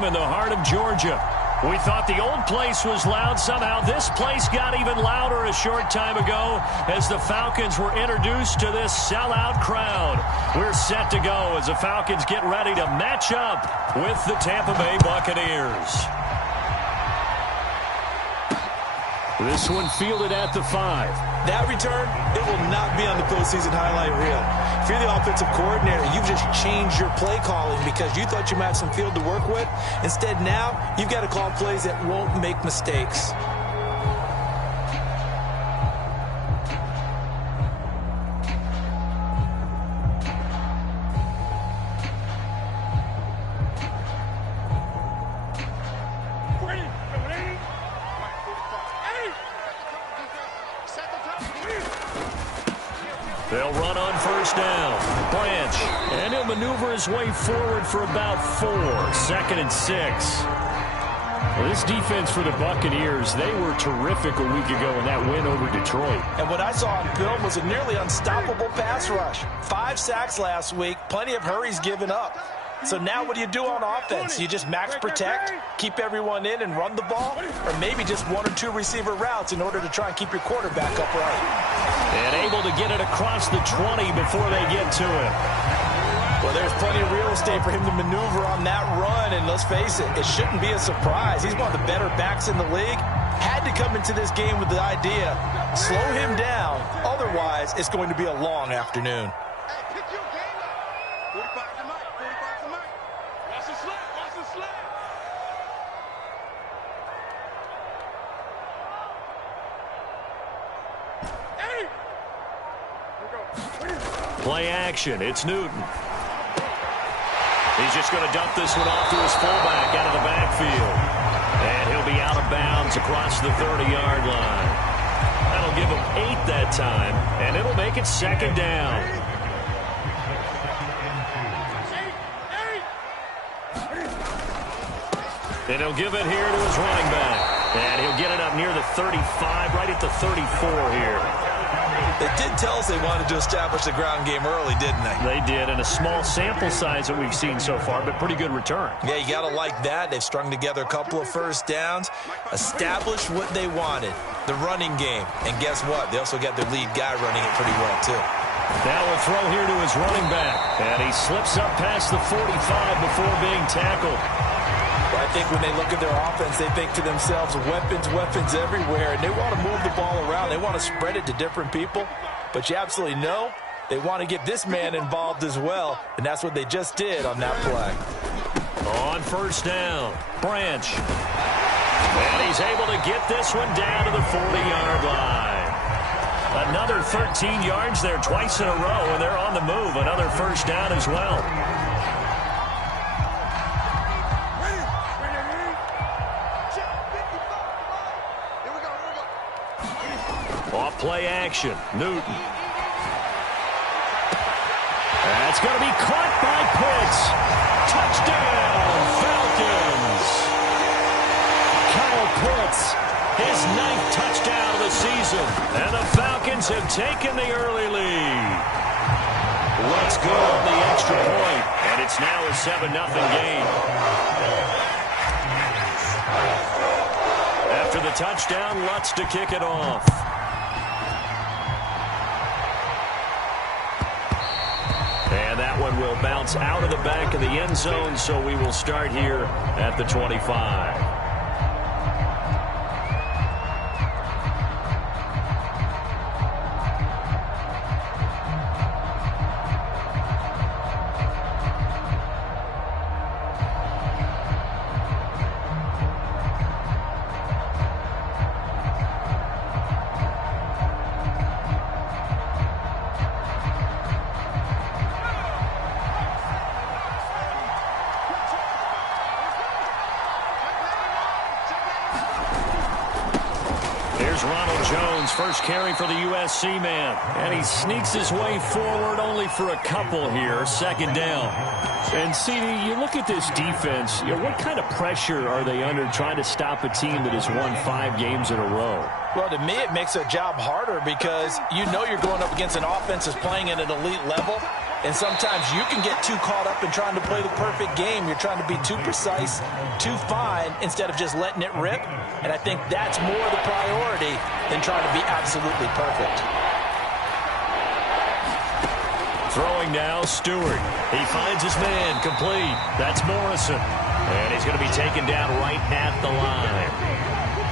Stadium in the heart of Georgia. We thought the old place was loud. Somehow this place got even louder a short time ago as the Falcons were introduced to this sellout crowd. We're set to go as the Falcons get ready to match up with the Tampa Bay Buccaneers. This one fielded at the 5. That return, it will not be on the postseason highlight reel. If you're the offensive coordinator, you've just changed your play calling because you thought you might have some field to work with. Instead, now, you've got to call plays that won't make mistakes. They'll run on first down. Branch. And he'll maneuver his way forward for about 4. 2nd and 6. Well, this defense for the Buccaneers, they were terrific a week ago in that win over Detroit. And what I saw on film was a nearly unstoppable pass rush. 5 sacks last week. Plenty of hurries given up. So now what do you do on offense? You just max protect, keep everyone in and run the ball? Or maybe just 1 or 2 receiver routes in order to try and keep your quarterback upright? And able to get it across the 20 before they get to him. Well, there's plenty of real estate for him to maneuver on that run. And let's face it, it shouldn't be a surprise. He's one of the better backs in the league. Had to come into this game with the idea, slow him down. Otherwise, it's going to be a long afternoon. Play action. It's Newton. He's just going to dump this one off to his fullback out of the backfield. And he'll be out of bounds across the 30-yard line. That'll give him 8 that time, and it'll make it 2nd down. And he'll give it here to his running back. And he'll get it up near the 35, right at the 34 here. They did tell us they wanted to establish the ground game early, didn't they? They did, and a small sample size that we've seen so far, but pretty good return. Yeah, you got to like that. They've strung together a couple of first downs, established what they wanted, the running game. And guess what? They also got their lead guy running it pretty well, too. Now we'll throw here to his running back, and he slips up past the 45 before being tackled. I think when they look at their offense, they think to themselves, weapons, weapons everywhere, and they want to move the ball around. They want to spread it to different people, but you absolutely know they want to get this man involved as well, and that's what they just did on that play. On first down, Branch. And he's able to get this one down to the 40-yard line. Another 13 yards there twice in a row, and they're on the move. Another first down as well. Off play action, Newton. That's going to be caught by Pitts. Touchdown, Falcons. Kyle Pitts, his 9th touchdown of the season. And the Falcons have taken the early lead. Let's go on the extra point, and it's now a 7-0 game. After the touchdown, Lutz to kick it off. And that one will bounce out of the back of the end zone, so we will start here at the 25. First carry for the USC man, and he sneaks his way forward only for a couple here. 2nd down. And CD, you look at this defense, what kind of pressure are they under trying to stop a team that has won 5 games in a row? Well, to me, it makes their job harder because you know you're going up against an offense that's playing at an elite level. And sometimes you can get too caught up in trying to play the perfect game. You're trying to be too precise, too fine, instead of just letting it rip. And I think that's more the priority than trying to be absolutely perfect. Throwing now, Stewart. He finds his man, complete. That's Morrison. And he's going to be taken down right at the line.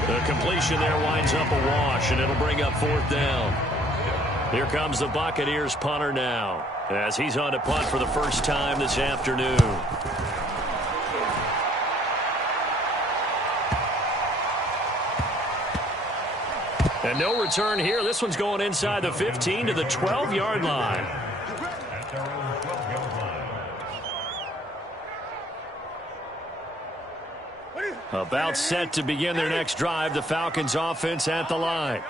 The completion there winds up a wash, and it'll bring up 4th down. Here comes the Buccaneers punter now, as he's on to punt for the first time this afternoon. And no return here. This one's going inside the 15 to the 12-yard line. About set to begin their next drive, the Falcons offense at the line.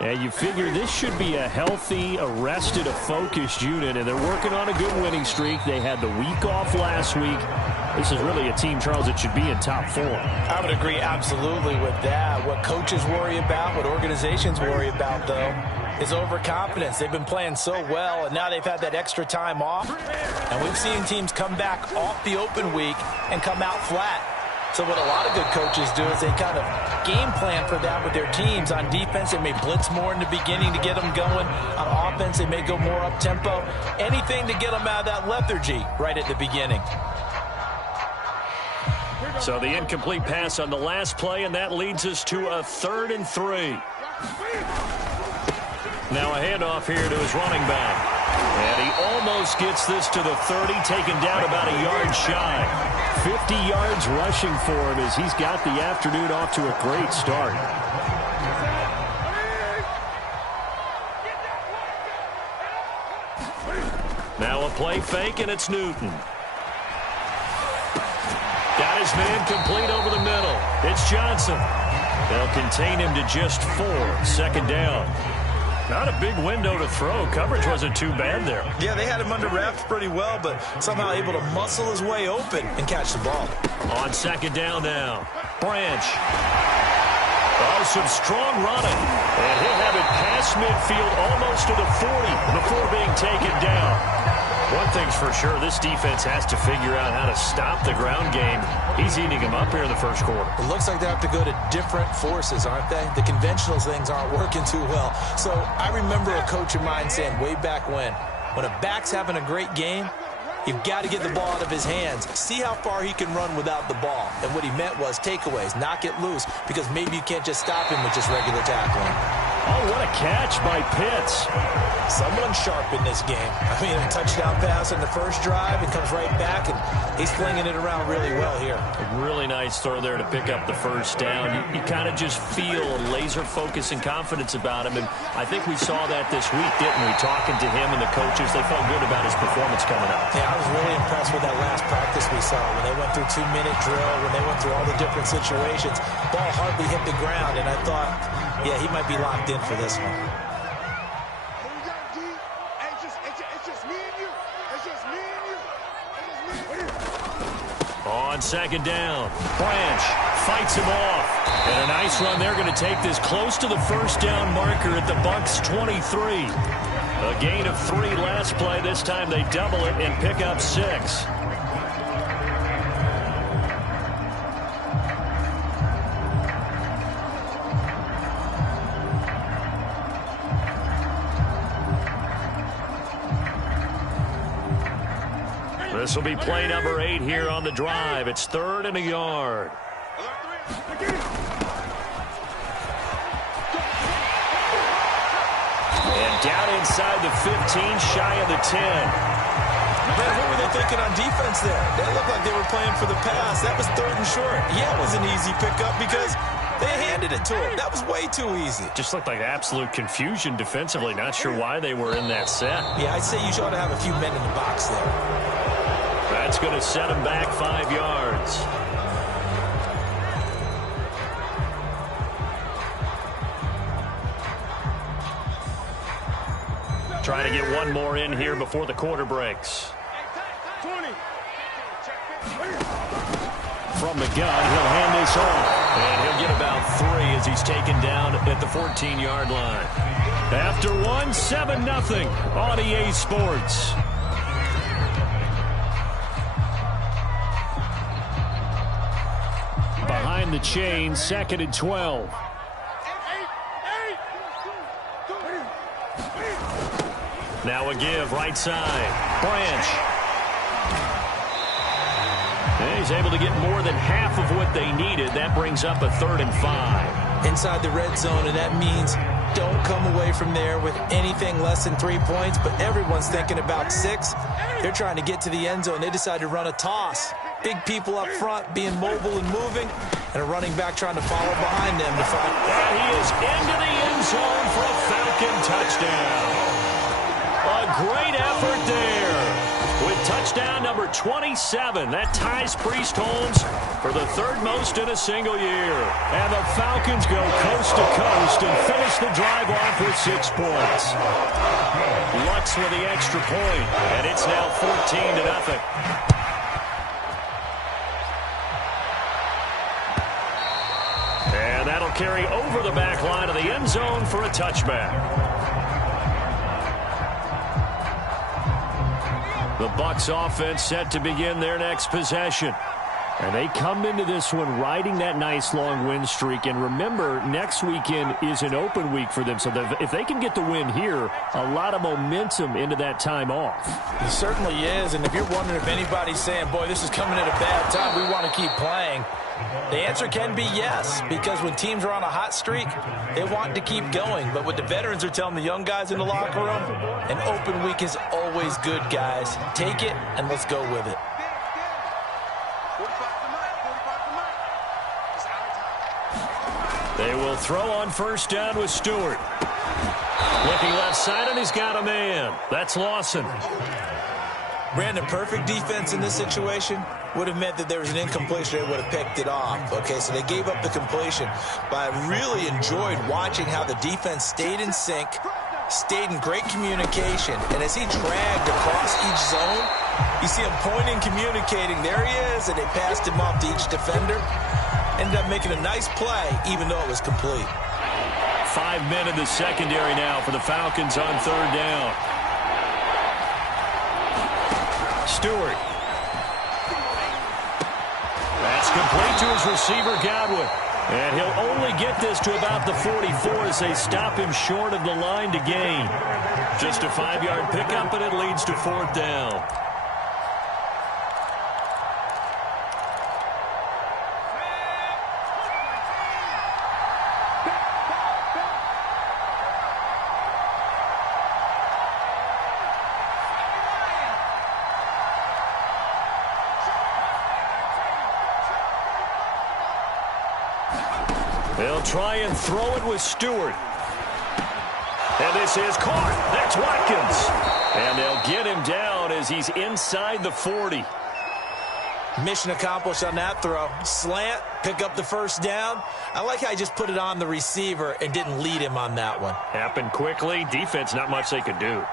And you figure this should be a healthy, arrested, a focused unit, and they're working on a good winning streak. They had the week off last week. This is really a team, Charles, that should be in top 4. I would agree absolutely with that. What coaches worry about, what organizations worry about, though, is overconfidence. They've been playing so well, and now they've had that extra time off. And we've seen teams come back off the open week and come out flat. So what a lot of good coaches do is they kind of game plan for that with their teams. On defense, they may blitz more in the beginning to get them going. On offense, they may go more up-tempo. Anything to get them out of that lethargy right at the beginning. So the incomplete pass on the last play, and that leads us to a 3rd and 3. Now a handoff here to his running back. And he almost gets this to the 30, taken down about a yard shy. 50 yards rushing for him as he's got the afternoon off to a great start. Now a play fake, and it's Newton. Got his man complete over the middle. It's Johnson. They'll contain him to just 4. 2nd down. Not a big window to throw. Coverage wasn't too bad there. Yeah, they had him under wraps pretty well, but somehow able to muscle his way open and catch the ball. On 2nd down now. Branch. Oh, some strong running. And he'll have it past midfield almost to the 40 before being taken down. One thing's for sure, this defense has to figure out how to stop the ground game. He's eating them up here in the first quarter. It looks like they have to go to different forces, aren't they? The conventional things aren't working too well. So I remember a coach of mine saying way back when a back's having a great game, you've got to get the ball out of his hands. See how far he can run without the ball. And what he meant was takeaways, knock it loose, because maybe you can't just stop him with just regular tackling. Oh, what a catch by Pitts. Someone sharp in this game. I mean, a touchdown pass in the first drive, it comes right back, and he's flinging it around really well here. A really nice throw there to pick up the first down. You kind of just feel a laser focus and confidence about him, and I think we saw that this week, didn't we? Talking to him and the coaches, they felt good about his performance coming up. Yeah, I was really impressed with that last practice we saw when they went through 2-minute drill, when they went through all the different situations. Ball hardly hit the ground, and I thought, yeah, he might be locked in for this one. On 2nd down, Branch fights him off. And a nice run. They're going to take this close to the first down marker at the Bucs 23. A gain of 3 last play. This time they double it and pick up 6. This will be play number 8 here on the drive. It's 3rd and a yard. And down inside the 15, shy of the 10. Man, what were they thinking on defense there? They looked like they were playing for the pass. That was 3rd and short. Yeah, it was an easy pickup because they handed it to him. That was way too easy. Just looked like absolute confusion defensively. Not sure why they were in that set. Yeah, I'd say you ought to have a few men in the box there. That's going to set him back 5 yards. Trying to get one more in here before the quarter breaks. From the gun, he'll hand this off. And he'll get about 3 as he's taken down at the 14-yard line. After one, 7-0 on EA Sports. behind the chain, 2nd and 12. Now a give, right side. Branch. And he's able to get more than half of what they needed. That brings up a 3rd and 5. Inside the red zone, and that means don't come away from there with anything less than 3 points, but everyone's thinking about 6. They're trying to get to the end zone. They decide to run a toss. Big people up front being mobile and moving, and a running back trying to follow behind them to find. And he is into the end zone for a Falcon touchdown. A great effort there. With touchdown number 27, that ties Priest Holmes for the 3rd most in a single year. And the Falcons go coast to coast and finish the drive off with 6 points. Lutz with the extra point, and it's now 14-0. And that'll carry over the back line of the end zone for a touchback. The Bucs offense set to begin their next possession. And they come into this one riding that nice long win streak. And remember, next weekend is an open week for them. So if they can get the win here, a lot of momentum into that time off. It certainly is. And if you're wondering if anybody's saying, boy, this is coming at a bad time, we want to keep playing, the answer can be yes, because when teams are on a hot streak, they want to keep going. But what the veterans are telling the young guys in the locker room, an open week is always good, guys. Take it, and let's go with it. They will throw on 1st down with Stewart. Looking left side, and he's got a man. That's Lawson. Brandon, perfect defense in this situation would have meant that there was an incompletion. They would have picked it off. Okay, so they gave up the completion. But I really enjoyed watching how the defense stayed in sync, stayed in great communication. And as he dragged across each zone, you see him pointing, communicating. There he is, and they passed him off to each defender. Ended up making a nice play, even though it was complete. 5 men in the secondary now for the Falcons on 3rd down. Stewart. That's complete to his receiver, Godwin. And he'll only get this to about the 44 as they stop him short of the line to gain. Just a 5-yard pickup, and it leads to 4th down. They'll try and throw it with Stewart. And this is caught. That's Watkins. And they'll get him down as he's inside the 40. Mission accomplished on that throw. Slant, pick up the 1st down. I like how he just put it on the receiver and didn't lead him on that one. Happened quickly. Defense, not much they could do.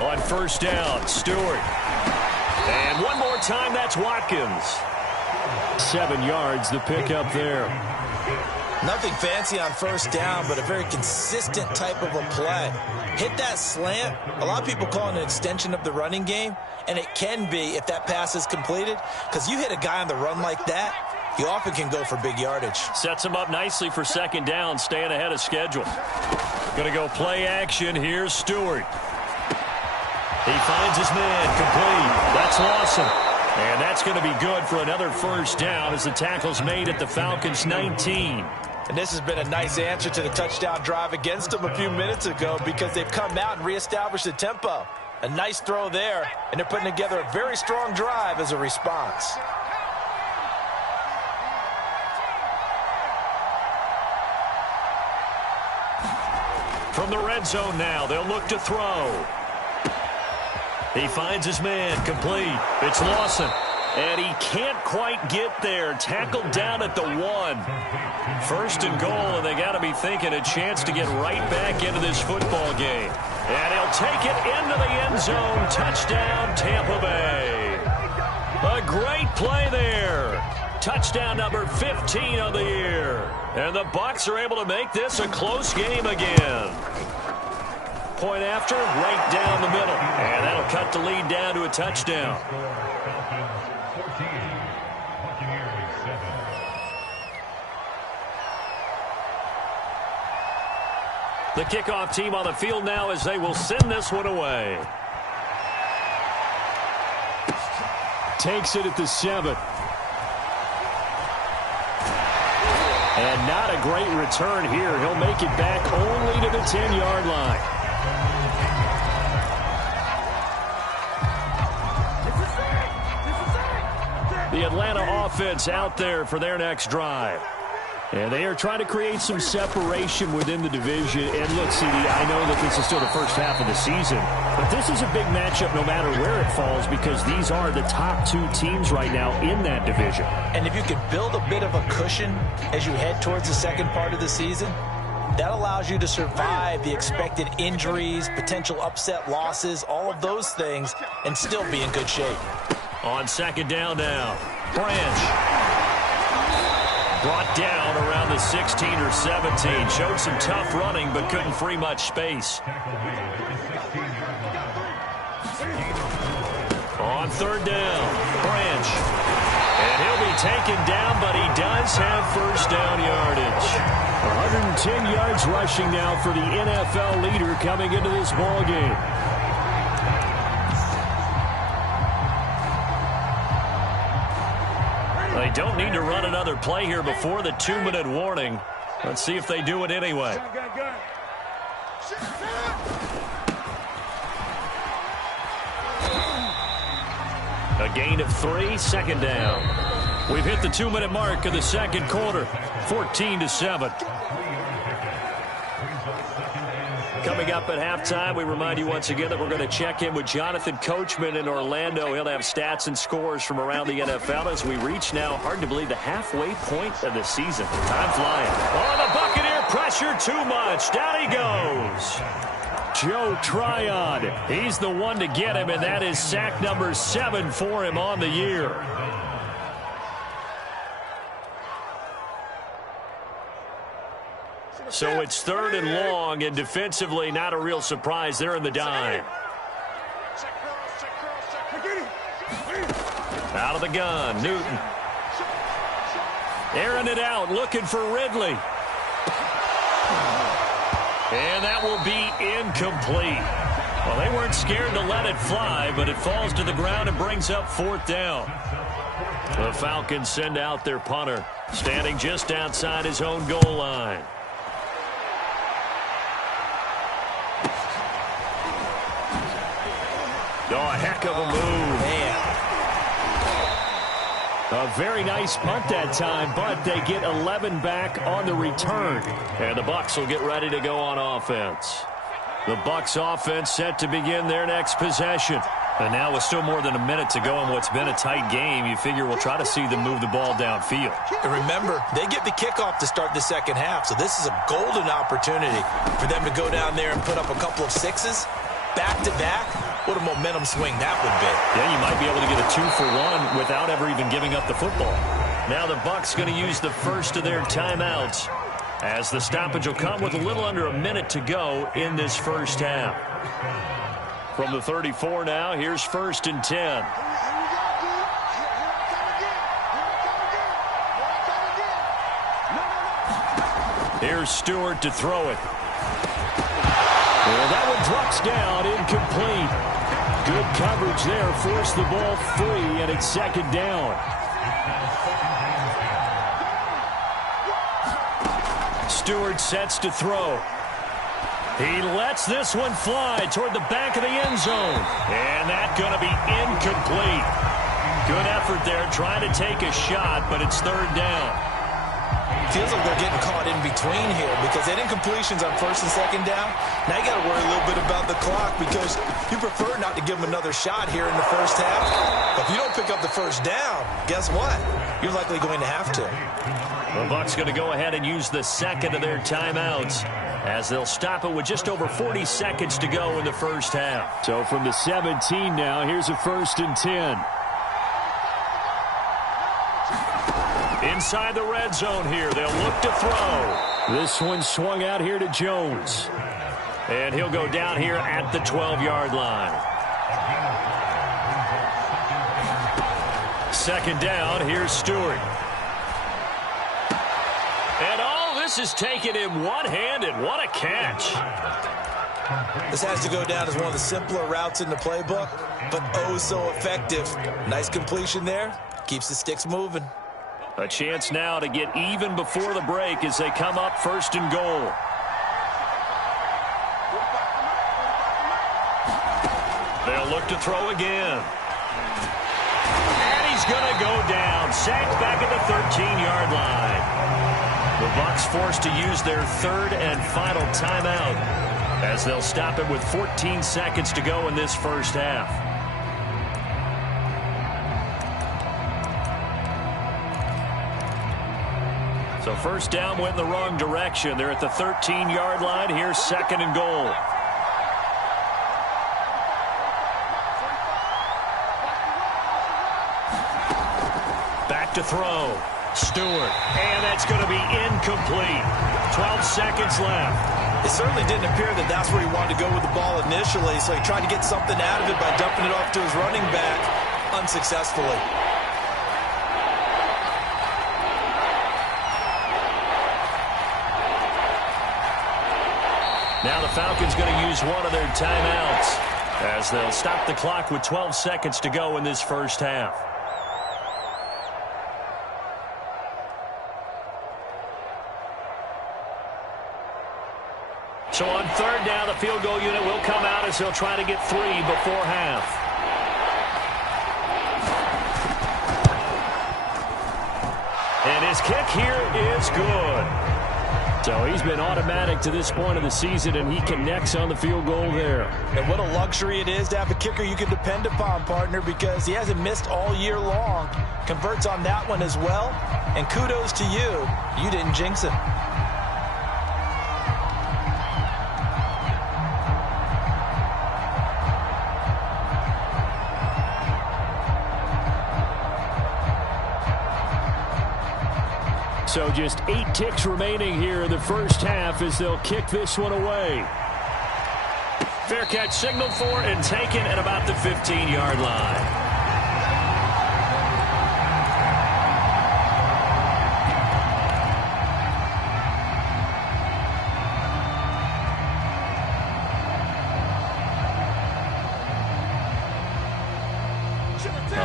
On 1st down, Stewart. And one more time, that's Watkins. 7 yards, the pickup there. Nothing fancy on 1st down, but a very consistent type of a play. Hit that slant. A lot of people call it an extension of the running game, and it can be if that pass is completed, because you hit a guy on the run like that, you often can go for big yardage. Sets him up nicely for 2nd down, staying ahead of schedule. Going to go play action. Here's Stewart. He finds his man, complete. That's Lawson. And that's going to be good for another 1st down as the tackle's made at the Falcons' 19. And this has been a nice answer to the touchdown drive against them a few minutes ago, because they've come out and reestablished the tempo. A nice throw there, and they're putting together a very strong drive as a response. From the red zone now, they'll look to throw. He finds his man, complete. It's Lawson. And he can't quite get there. Tackled down at the 1. 1st and goal, and they got to be thinking a chance to get right back into this football game. And he'll take it into the end zone. Touchdown, Tampa Bay. A great play there. Touchdown number 15 of the year. And the Bucs are able to make this a close game again. Point after, right down the middle. And that'll cut the lead down to a touchdown. The kickoff team on the field now as they will send this one away. Takes it at the 7. And not a great return here. He'll make it back only to the 10-yard line. The Atlanta offense out there for their next drive. And they are trying to create some separation within the division. And look, CD, I know that this is still the first half of the season, but this is a big matchup no matter where it falls because these are the top 2 teams right now in that division. And if you could build a bit of a cushion as you head towards the second part of the season, that allows you to survive the expected injuries, potential upset losses, all of those things, and still be in good shape. On second down now, Branch. Brought down around the 16 or 17. Showed some tough running, but couldn't free much space. On third down, Branch. And he'll be taken down, but he does have first down yardage. 110 yards rushing now for the NFL leader coming into this ball game. They don't need to run another play here before the 2-minute warning. Let's see if they do it anyway. A gain of 3, second down. We've hit the 2-minute mark of the second quarter, 14-7. Coming up at halftime, we remind you once again that we're going to check in with Jonathan Coachman in Orlando. He'll have stats and scores from around the NFL as we reach now, hard to believe, the halfway point of the season. Time flying. Oh, the Buccaneer pressure too much. Down he goes. Joe Tryon. He's the one to get him, and that is sack number 7 for him on the year. So it's 3rd and long, and defensively not a real surprise. They're in the dime. Out of the gun, Newton. Airing it out, looking for Ridley. And that will be incomplete. Well, they weren't scared to let it fly, but it falls to the ground and brings up 4th down. The Falcons send out their punter, standing just outside his own goal line. Oh, a heck of a move. Man. A very nice punt that time, but they get 11 back on the return. And the Bucs will get ready to go on offense. The Bucs offense set to begin their next possession. And now with still more than a minute to go in what's been a tight game, you figure we'll try to see them move the ball downfield. And remember, they get the kickoff to start the second half, so this is a golden opportunity for them to go down there and put up a couple of 6s back-to-back. What a momentum swing that would be. Yeah, you might be able to get a 2-for-1 without ever even giving up the football. Now the Bucs going to use the first of their timeouts as the stoppage will come with a little under a minute to go in this first half. From the 34 now, here's 1st and 10. Here's Stewart to throw it. And that one drops down, incomplete. Good coverage there, forced the ball free, and it's 2nd down. Stewart sets to throw. He lets this one fly toward the back of the end zone. And that's going to be incomplete. Good effort there, trying to take a shot, but it's 3rd down. Feels like they're getting caught in between here because they had incompletions on 1st and 2nd down. Now you got to worry a little bit about the clock because you prefer not to give them another shot here in the first half. But if you don't pick up the first down, guess what? You're likely going to have to. The Bucs going to go ahead and use the 2nd of their timeouts as they'll stop it with just over 40 seconds to go in the first half. So from the 17 now, here's a 1st and 10. inside the red zone here. They'll look to throw. This one swung out here to Jones. And he'll go down here at the 12-yard line. Second down, here's Stewart. And all this is taken in one-handed. What a catch. This has to go down as one of the simpler routes in the playbook, but oh so effective. Nice completion there. Keeps the sticks moving. A chance now to get even before the break as they come up first and goal. They'll look to throw again. And he's going to go down. Sacked back at the 13-yard line. The Bucs forced to use their third and final timeout as they'll stop it with 14 seconds to go in this first half. So first down went in the wrong direction. They're at the 13-yard line. Here's second and goal. Back to throw. Stewart. And that's going to be incomplete. 12 seconds left. It certainly didn't appear that that's where he wanted to go with the ball initially, so he tried to get something out of it by dumping it off to his running back unsuccessfully. Now the Falcons going to use one of their timeouts as they'll stop the clock with 12 seconds to go in this first half. So on third down, the field goal unit will come out as they'll try to get 3 before half. And his kick here is good. So he's been automatic to this point of the season, and he connects on the field goal there. And what a luxury it is to have a kicker you can depend upon, partner, because he hasn't missed all year long. Converts on that one as well. And kudos to you. You didn't jinx it. So just 8 ticks remaining here in the first half as they'll kick this one away. Fair catch signaled for and taken at about the 15-yard line.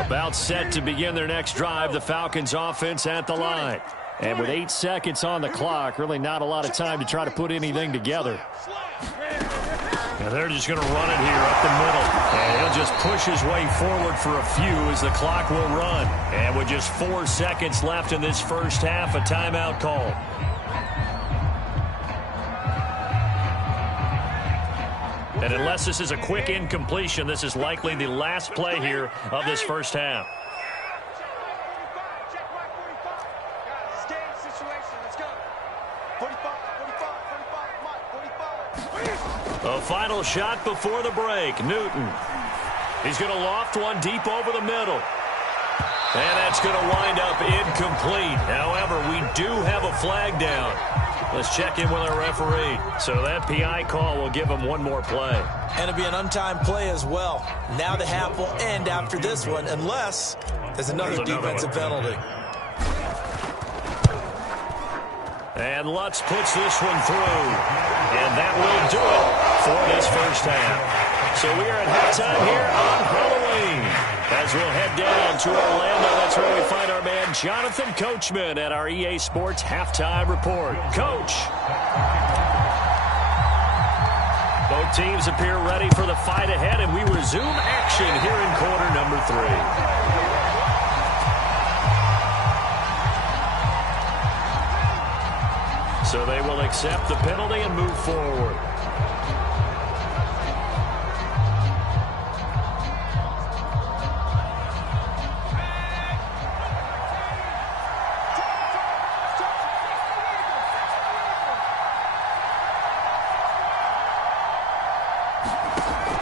About set to begin their next drive, the Falcons offense at the line. And with 8 seconds on the clock, really not a lot of time to try to put anything together. And they're just going to run it here up the middle. And he'll just push his way forward for a few as the clock will run. And with just 4 seconds left in this first half, a timeout call. And unless this is a quick incompletion, this is likely the last play here of this first half. A final shot before the break. Newton. He's going to loft one deep over the middle. And that's going to wind up incomplete. However, we do have a flag down. Let's check in with our referee. So that PI call will give him one more play. And it'll be an untimed play as well. Now the half will end after this one, unless there's another defensive penalty. And Lutz puts this one through. And that will do it for this first half. So we are at halftime here on Halloween. As we'll head down to Orlando, that's where we find our man Jonathan Coachman at our EA Sports Halftime Report. Coach. Both teams appear ready for the fight ahead, and we resume action here in quarter number 3. So they will accept the penalty and move forward.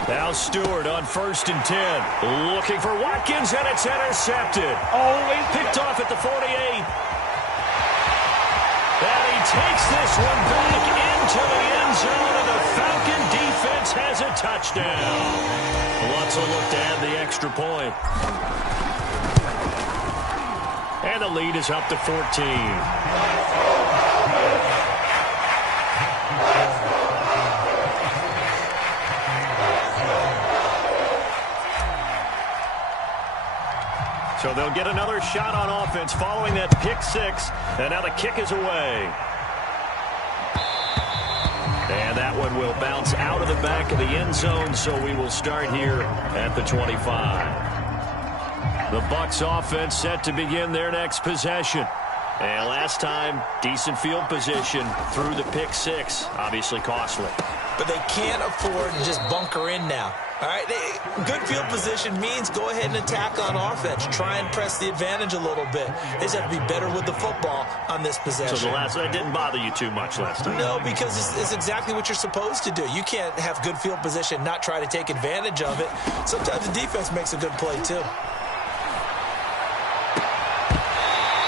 Now Stewart on 1st and 10. Looking for Watkins, and it's intercepted. Always picked off at the 48. takes this one back into the end zone, and the Falcon defense has a touchdown. What's a look to add the extra point. And the lead is up to 14. So they'll get another shot on offense following that pick six. And now the kick is away. And that one will bounce out of the back of the end zone, so we will start here at the 25. The Bucs offense set to begin their next possession. And last time, decent field position through the pick six. Obviously costly. But they can't afford to just bunker in now. All right, good field position means go ahead and attack on offense. Try and press the advantage a little bit. They just have to be better with the football on this possession. So that didn't bother you too much last time? No, because it's exactly what you're supposed to do. You can't have good field position, not try to take advantage of it. Sometimes the defense makes a good play, too.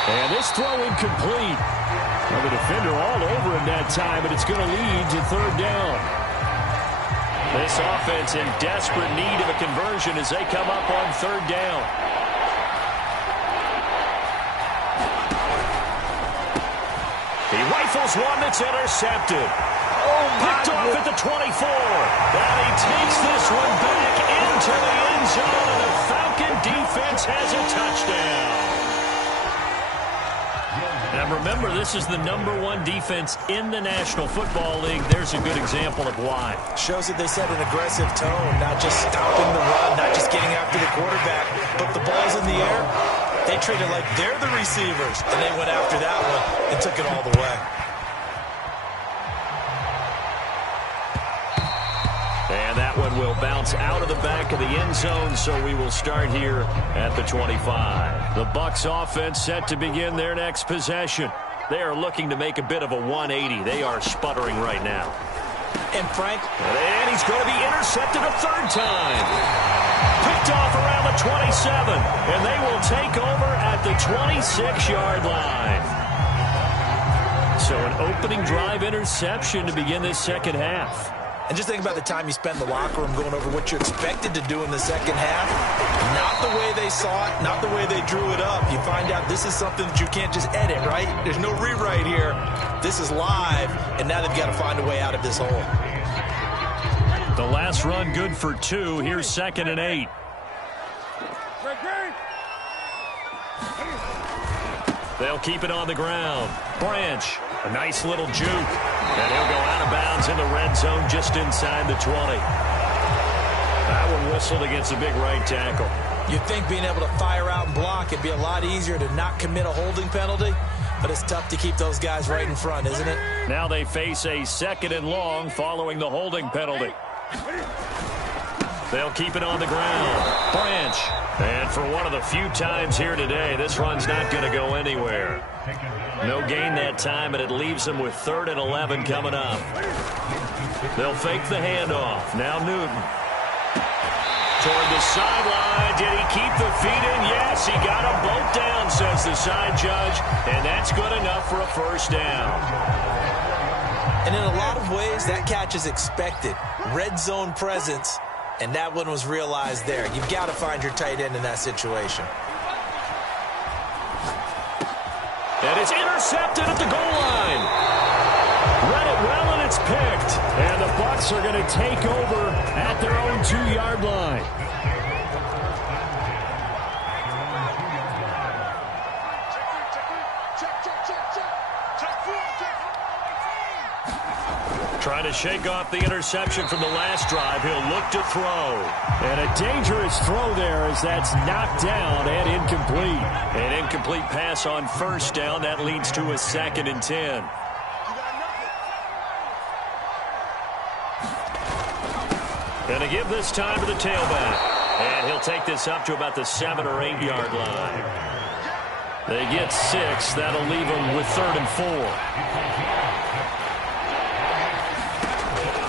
And this throw incomplete. Well, the defender all over him that time, but it's going to lead to third down. This offense in desperate need of a conversion as they come up on third down. He rifles one that's intercepted. Picked off at the 24. And he takes this one back into the end zone, and the Falcon defense has a touchdown. And remember, this is the #1 defense in the National Football League. There's a good example of why. Shows that they set an aggressive tone, not just stopping the run, not just getting after the quarterback, but the ball's in the air. They treat it like they're the receivers, and they went after that one and took it all the way. And that one will bounce out of the back of the end zone, so we will start here at the 25. The Bucs offense set to begin their next possession. They are looking to make a bit of a 180. They are sputtering right now. And Frank. And he's going to be intercepted a third time. Picked off around the 27. And they will take over at the 26-yard line. So an opening drive interception to begin this second half. And just think about the time you spend in the locker room going over what you expected to do in the second half. Not the way they saw it, not the way they drew it up. You find out this is something that you can't just edit, right? There's no rewrite here. This is live, and now they've got to find a way out of this hole. The last run good for 2. Here's 2nd and 8. They'll keep it on the ground. Branch, a nice little juke. And he'll go out of bounds in the red zone just inside the 20. That one whistled against a big right tackle. You'd think being able to fire out and block it'd be a lot easier to not commit a holding penalty, but it's tough to keep those guys right in front, isn't it? Now they face a 2nd and long following the holding penalty. They'll keep it on the ground. Branch. And for one of the few times here today, this run's not going to go anywhere. No gain that time, and it leaves them with 3rd and 11 coming up. They'll fake the handoff. Now Newton. Toward the sideline. Did he keep the feet in? Yes, he got them both down, says the side judge. And that's good enough for a first down. And in a lot of ways, that catch is expected. Red zone presence. And that one was realized there. You've got to find your tight end in that situation. And it's intercepted at the goal line. Read it well, and it's picked. And the Bucs are going to take over at their own 2-yard line. Trying to shake off the interception from the last drive. He'll look to throw. And a dangerous throw there as that's knocked down and incomplete. An incomplete pass on first down. That leads to a 2nd and 10. Going to give this time to the tailback. And he'll take this up to about the 7 or 8 yard line. They get 6. That'll leave them with 3rd and 4.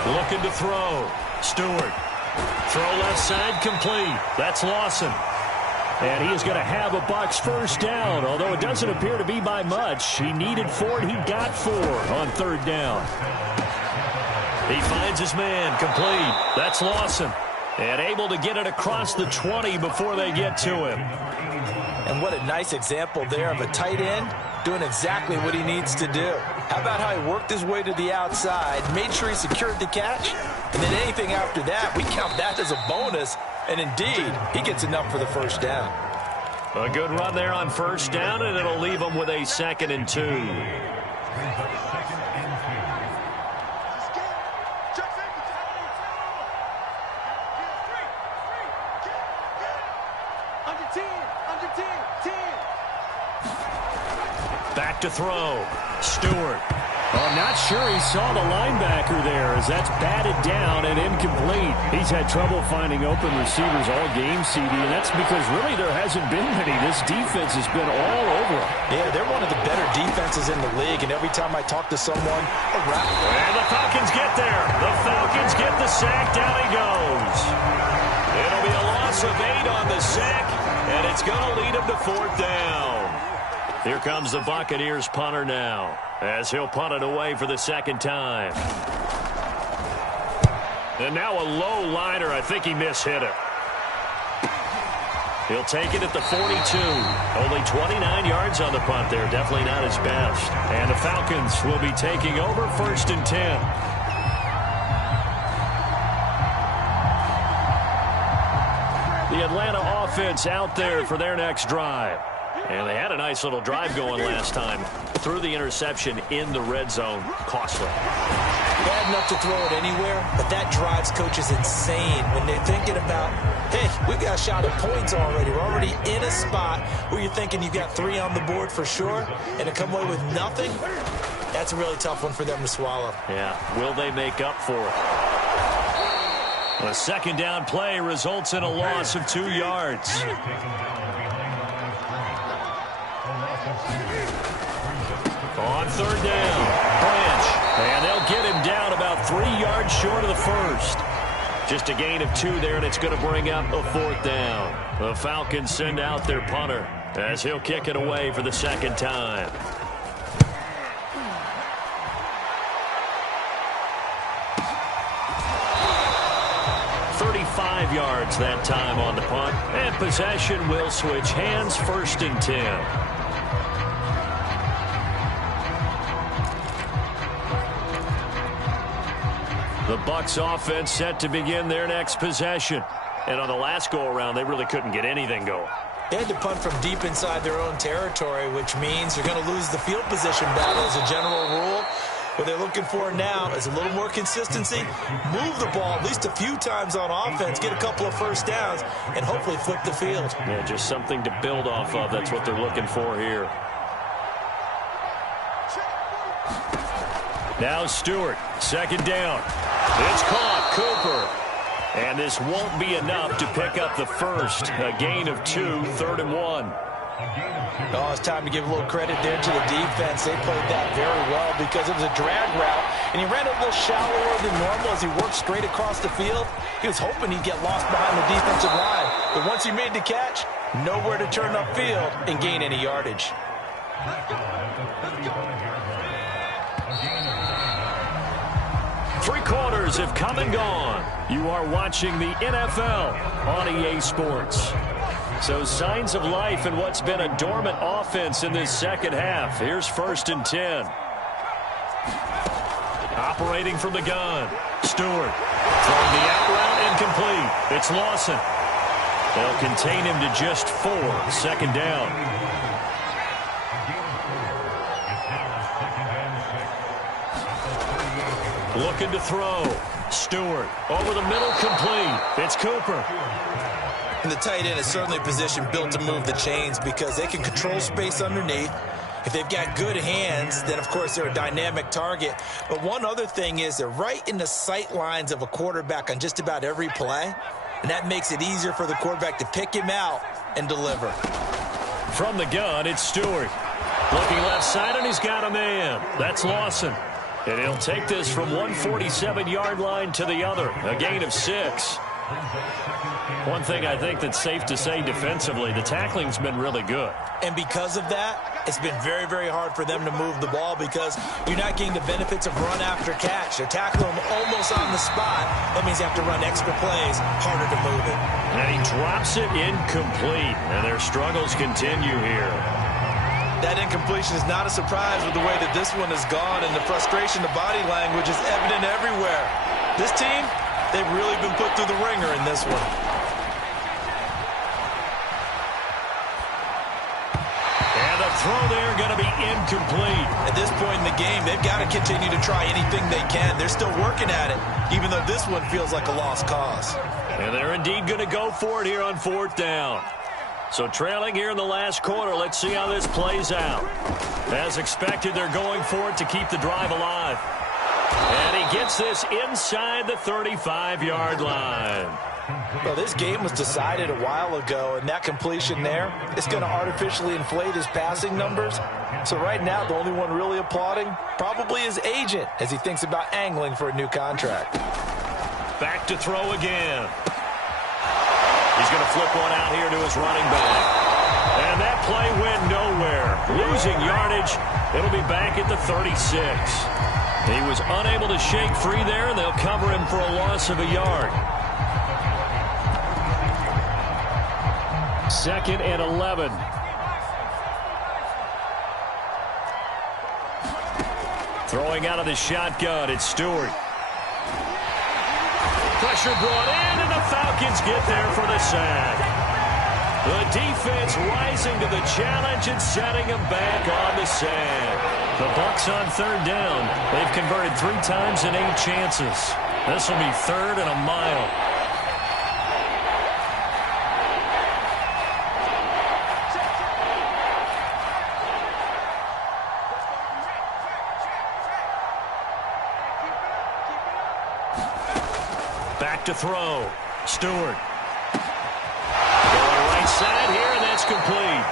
Looking to throw. Stewart. Throw left side complete. That's Lawson. And he is going to have a Bucs first down, although it doesn't appear to be by much. He needed 4, and he got 4 on 3rd down. He finds his man, complete. That's Lawson. And able to get it across the 20 before they get to him. And what a nice example there of a tight end doing exactly what he needs to do. How about how he worked his way to the outside, made sure he secured the catch, and then anything after that, we count that as a bonus. And indeed, he gets enough for the first down. A good run there on 1st down, and it'll leave him with a 2nd and 2. Back to throw. Stewart. Well, I'm not sure he saw the linebacker there as that's batted down and incomplete. He's had trouble finding open receivers all game, CD, and that's because really there hasn't been many. This defense has been all over him. Yeah, they're one of the better defenses in the league, and every time I talk to someone, and the Falcons get there. The Falcons get the sack. Down he goes. It'll be a loss of 8 on the sack, and it's going to lead him to 4th down. Here comes the Buccaneers punter now, as he'll punt it away for the 2nd time. And now a low liner. I think he mishit it. He'll take it at the 42. Only 29 yards on the punt there. Definitely not his best. And the Falcons will be taking over 1st and 10. The Atlanta offense out there for their next drive. And they had a nice little drive going last time. Threw the interception in the red zone. Costly. Bad enough to throw it anywhere, but that drives coaches insane when they're thinking about, hey, we've got a shot at points already. We're already in a spot where you're thinking you've got 3 on the board for sure, and to come away with nothing, that's a really tough one for them to swallow. Yeah, will they make up for it? A 2nd down play results in a loss of 2 yards. On 3rd down, Branch, and they'll get him down about 3 yards short of the 1st. Just a gain of 2 there, and it's going to bring up a 4th down. The Falcons send out their punter as he'll kick it away for the 2nd time. Yards that time on the punt, and possession will switch hands. 1st and 10. The Bucs offense set to begin their next possession, and on the last go-around they really couldn't get anything going. They had to punt from deep inside their own territory, which means you're going to lose the field position battle as a general rule. What they're looking for now is a little more consistency, move the ball at least a few times on offense, get a couple of 1st downs, and hopefully flip the field. Yeah, just something to build off of. That's what they're looking for here. Now Stewart, 2nd down. It's caught, Cooper. And this won't be enough to pick up the 1st. A gain of 2, 3rd and 1. Oh, it's time to give a little credit there to the defense. They played that very well because it was a drag route, and he ran a little shallower than normal as he worked straight across the field. He was hoping he'd get lost behind the defensive line, but once he made the catch, nowhere to turn upfield and gain any yardage. 3 quarters have come and gone. You are watching the NFL on EA Sports. So signs of life in what's been a dormant offense in this 2nd half. Here's 1st and 10. Operating from the gun. Stewart throwing the out route incomplete. It's Lawson. They'll contain him to just 4. 2nd down. Looking to throw. Stewart over the middle, complete. It's Cooper. And the tight end is certainly a position built to move the chains because they can control space underneath. If they've got good hands, then, of course, they're a dynamic target. But one other thing is they're right in the sight lines of a quarterback on just about every play, and that makes it easier for the quarterback to pick him out and deliver. From the gun, it's Stewart. Looking left side, and he's got a man. That's Lawson. And he'll take this from 147-yard line to the other. A gain of 6. One thing I think that's safe to say defensively, the tackling's been really good. And because of that, it's been very, very hard for them to move the ball because you're not getting the benefits of run after catch. They're tackling them almost on the spot. That means you have to run extra plays, harder to move it. And he drops it incomplete, and their struggles continue here. That incompletion is not a surprise with the way that this one has gone, and the frustration, the body language is evident everywhere. This team, they've really been put through the ringer in this one. And the throw there going to be incomplete. At this point in the game, they've got to continue to try anything they can. They're still working at it, even though this one feels like a lost cause. And they're indeed going to go for it here on 4th down. So trailing here in the last quarter, let's see how this plays out. As expected, they're going for it to keep the drive alive. And he gets this inside the 35-yard line. Well, this game was decided a while ago, and that completion there is going to artificially inflate his passing numbers. So right now, the only one really applauding probably his agent as he thinks about angling for a new contract. Back to throw again. He's going to flip one out here to his running back. And that play went nowhere. Losing yardage. It'll be back at the 36. He was unable to shake free there, and they'll cover him for a loss of a yard. 2nd and 11. Throwing out of the shotgun, it's Stewart. Pressure brought in, and the Falcons get there for the sack. The defense rising to the challenge and setting them back on the sack. The Bucs on 3rd down. They've converted 3 times in 8 chances. This will be 3rd and a mile. Back to throw. Stewart. Going right side here, and that's complete.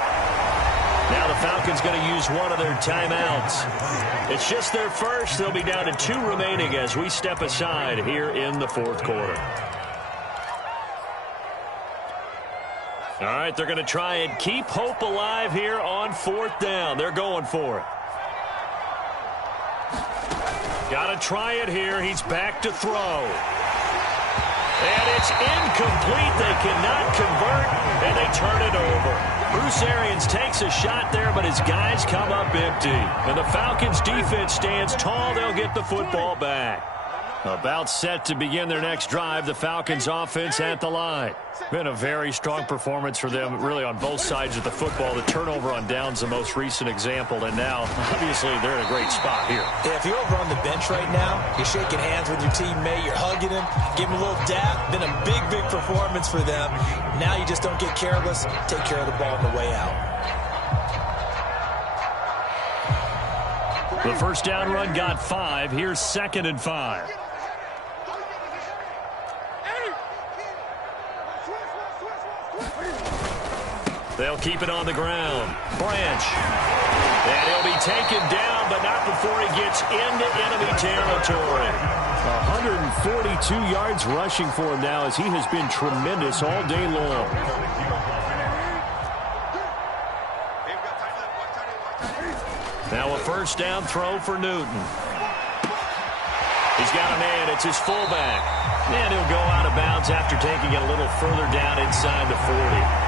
Now the Falcons going to use one of their timeouts. It's just their first. They'll be down to 2 remaining as we step aside here in the 4th quarter. All right, they're going to try and keep hope alive here on 4th down. They're going for it. Got to try it here. He's back to throw. And it's incomplete. They cannot convert, and they turn it over. Bruce Arians takes a shot there, but his guys come up empty. And the Falcons' defense stands tall. They'll get the football back. About set to begin their next drive, the Falcons' offense at the line. Been a very strong performance for them, really, on both sides of the football. The turnover on downs, the most recent example, and now, obviously, they're in a great spot here. Yeah, if you're over on the bench right now, you're shaking hands with your teammate, you're hugging him, give him a little dap. Been a big, big performance for them. Now you just don't get careless. Take care of the ball on the way out. The first down run got 5. Here's 2nd and 5. They'll keep it on the ground. Branch. And he'll be taken down, but not before he gets into enemy territory. 142 yards rushing for him now as he has been tremendous all day long. Now a first down throw for Newton. He's got a man. It's his fullback. And he'll go out of bounds after taking it a little further down inside the 40.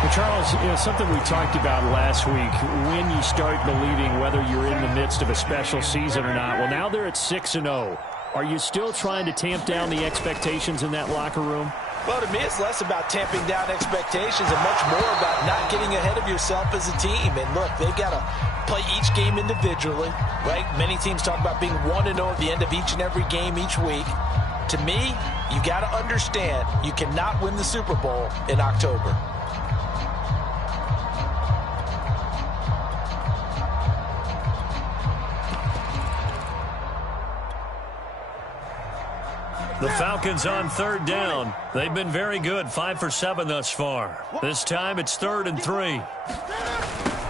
Well, Charles, something we talked about last week, when you start believing whether you're in the midst of a special season or not. Well, now they're at 6-0. Are you still trying to tamp down the expectations in that locker room? Well, to me, it's less about tamping down expectations and much more about not getting ahead of yourself as a team. And look, they've got to play each game individually, right? Many teams talk about being 1-0 at the end of each and every game each week. To me, you got to understand you cannot win the Super Bowl in October. The Falcons on 3rd down. They've been very good, 5 for 7 thus far. This time it's 3rd and 3.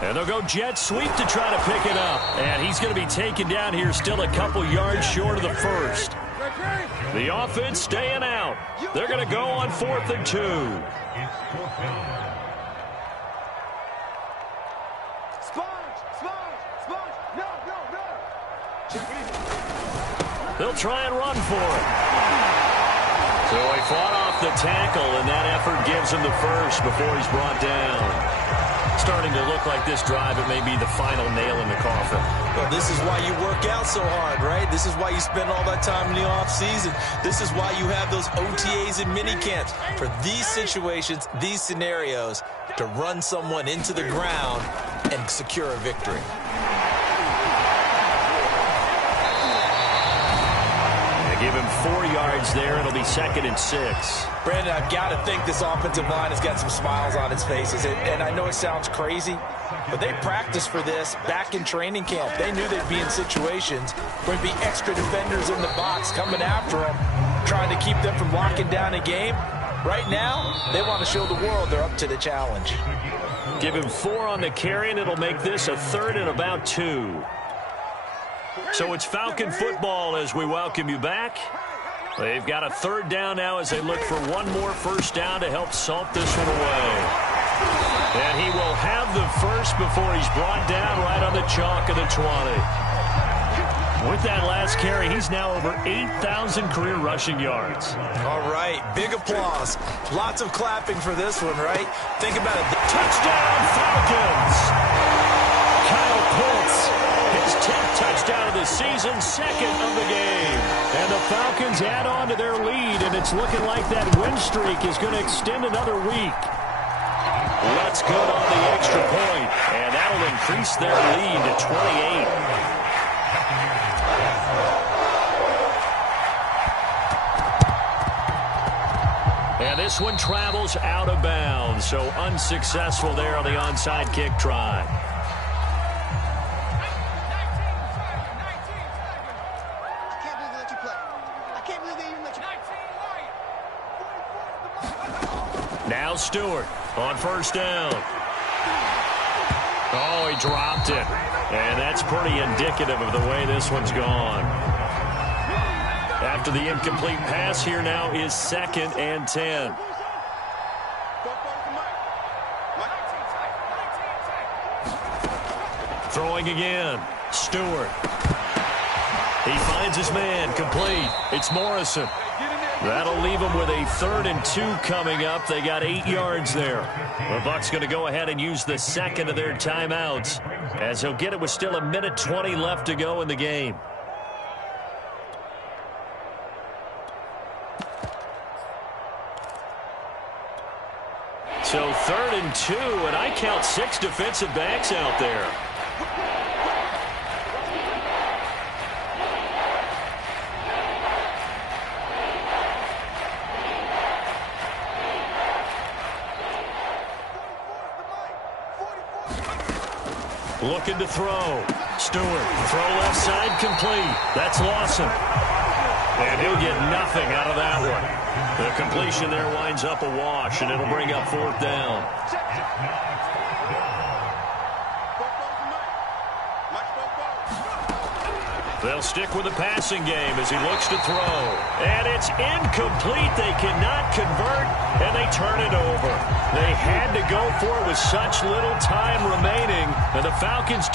And they'll go jet sweep to try to pick it up. And he's going to be taken down here still a couple yards short of the first. The offense staying out. They're going to go on 4th and 2. They'll try and run for it. So he fought off the tackle, and that effort gives him the first before he's brought down. Starting to look like this drive, it may be the final nail in the coffin. Well, this is why you work out so hard, right? This is why you spend all that time in the offseason. This is why you have those OTAs and mini camps. For these situations, these scenarios, to run someone into the ground and secure a victory. Give him 4 yards there. It'll be 2nd and 6. Brandon, I've got to think this offensive line has got some smiles on its faces. And I know it sounds crazy, but they practiced for this back in training camp. They knew they'd be in situations where there'd be extra defenders in the box coming after them, trying to keep them from locking down a game. Right now, they want to show the world they're up to the challenge. Give him 4 on the carry, and it'll make this a 3rd and about 2. So it's Falcon football as we welcome you back. They've got a 3rd down now as they look for one more first down to help salt this one away. And he will have the first before he's brought down right on the chalk of the 20. With that last carry, he's now over 8,000 career rushing yards. All right, big applause. Lots of clapping for this one, right? Think about it. Touchdown, Falcons! Kyle Pitts. His 10th touchdown of the season, 2nd of the game. And the Falcons add on to their lead, and it's looking like that win streak is going to extend another week. That's good on the extra point, and that'll increase their lead to 28. And this one travels out of bounds, so unsuccessful there on the onside kick try. Now Stewart on first down. Oh, he dropped it. And that's pretty indicative of the way this one's gone. After the incomplete pass, here now is 2nd and 10. Throwing again. Stewart. He finds his man. Complete. It's Morrison. That'll leave them with a 3rd and 2 coming up. They got 8 yards there. The Bucs going to go ahead and use the 2nd of their timeouts, as he'll get it with still 1:20 left to go in the game. So 3rd and 2, and I count 6 defensive backs out there. Looking to throw. Stewart, throw left side, complete. That's Lawson. And he'll get nothing out of that one. The completion there winds up a wash, and it'll bring up 4th down. They'll stick with the passing game as he looks to throw. And it's incomplete. They cannot convert, and they turn it over. They had to go for it with such little time remaining, and the Falcons...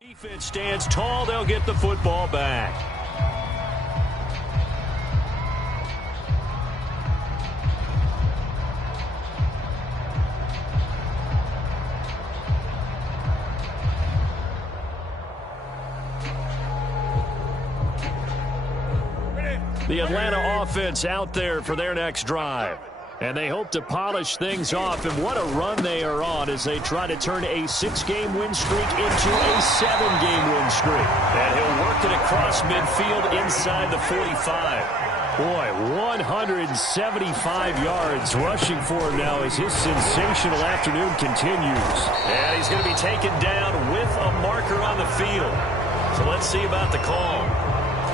Defense stands tall. They'll get the football back. The Atlanta offense out there for their next drive. And they hope to polish things off, and what a run they are on as they try to turn a 6-game win streak into a 7-game win streak. And he'll work it across midfield inside the 45. Boy, 175 yards rushing for him now as his sensational afternoon continues. And he's going to be taken down with a marker on the field. So let's see about the call.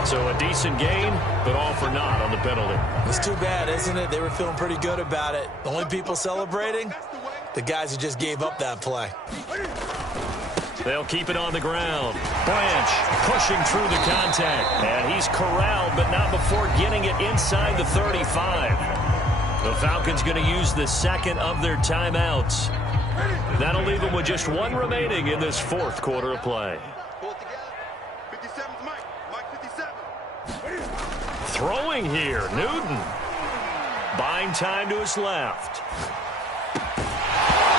So a decent gain, but all for naught on the penalty. It's too bad, isn't it? They were feeling pretty good about it. The only people celebrating, the guys who just gave up that play. They'll keep it on the ground. Branch pushing through the contact. And he's corralled, but not before getting it inside the 35. The Falcons going to use the second of their timeouts. That'll leave them with just one remaining in this fourth quarter of play. Throwing here, Newton. Buying time to his left.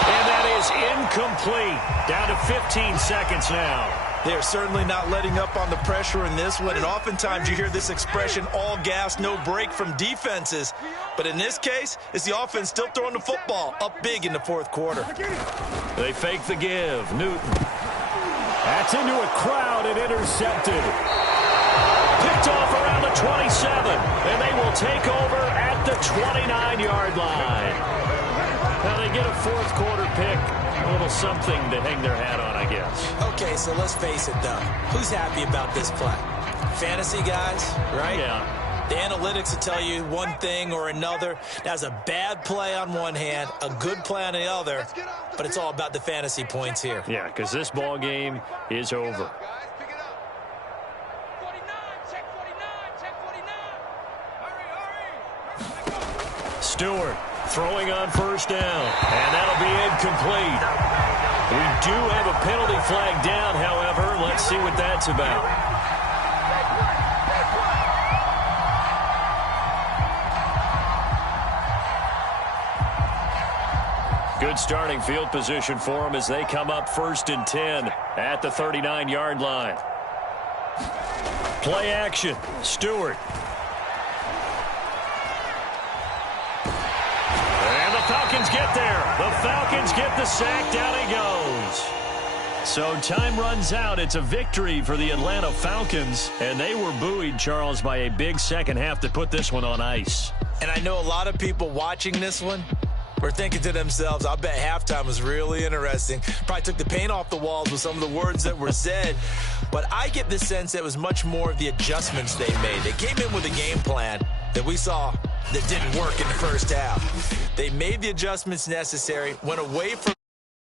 And that is incomplete. Down to 15 seconds now. They're certainly not letting up on the pressure in this one, and oftentimes you hear this expression, all gas, no break from defenses. But in this case, it's the offense still throwing the football up big in the fourth quarter. They fake the give. Newton. That's into a crowd and intercepted. Picked off around the 27, and they will take over at the 29-yard line. Now they get a fourth quarter pick, a little something to hang their hat on, I guess. Okay, so let's face it, though. Who's happy about this play? Fantasy guys, right? Yeah. The analytics will tell you one thing or another. That's a bad play on one hand, a good play on the other, but it's all about the fantasy points here. Yeah, because this ball game is over. Stewart throwing on first down, and that'll be incomplete. We do have a penalty flag down, however. Let's see what that's about. Good starting field position for them as they come up 1st and 10 at the 39-yard line. Play action. Stewart. Falcons get there. The Falcons get the sack. Down he goes. So time runs out. It's a victory for the Atlanta Falcons. And they were buoyed, Charles, by a big second half to put this one on ice. And I know a lot of people watching this one were thinking to themselves, I bet halftime was really interesting. Probably took the paint off the walls with some of the words that were said. But I get the sense that it was much more of the adjustments they made. They came in with a game plan that we saw that didn't work in the first half. They made the adjustments necessary, went away from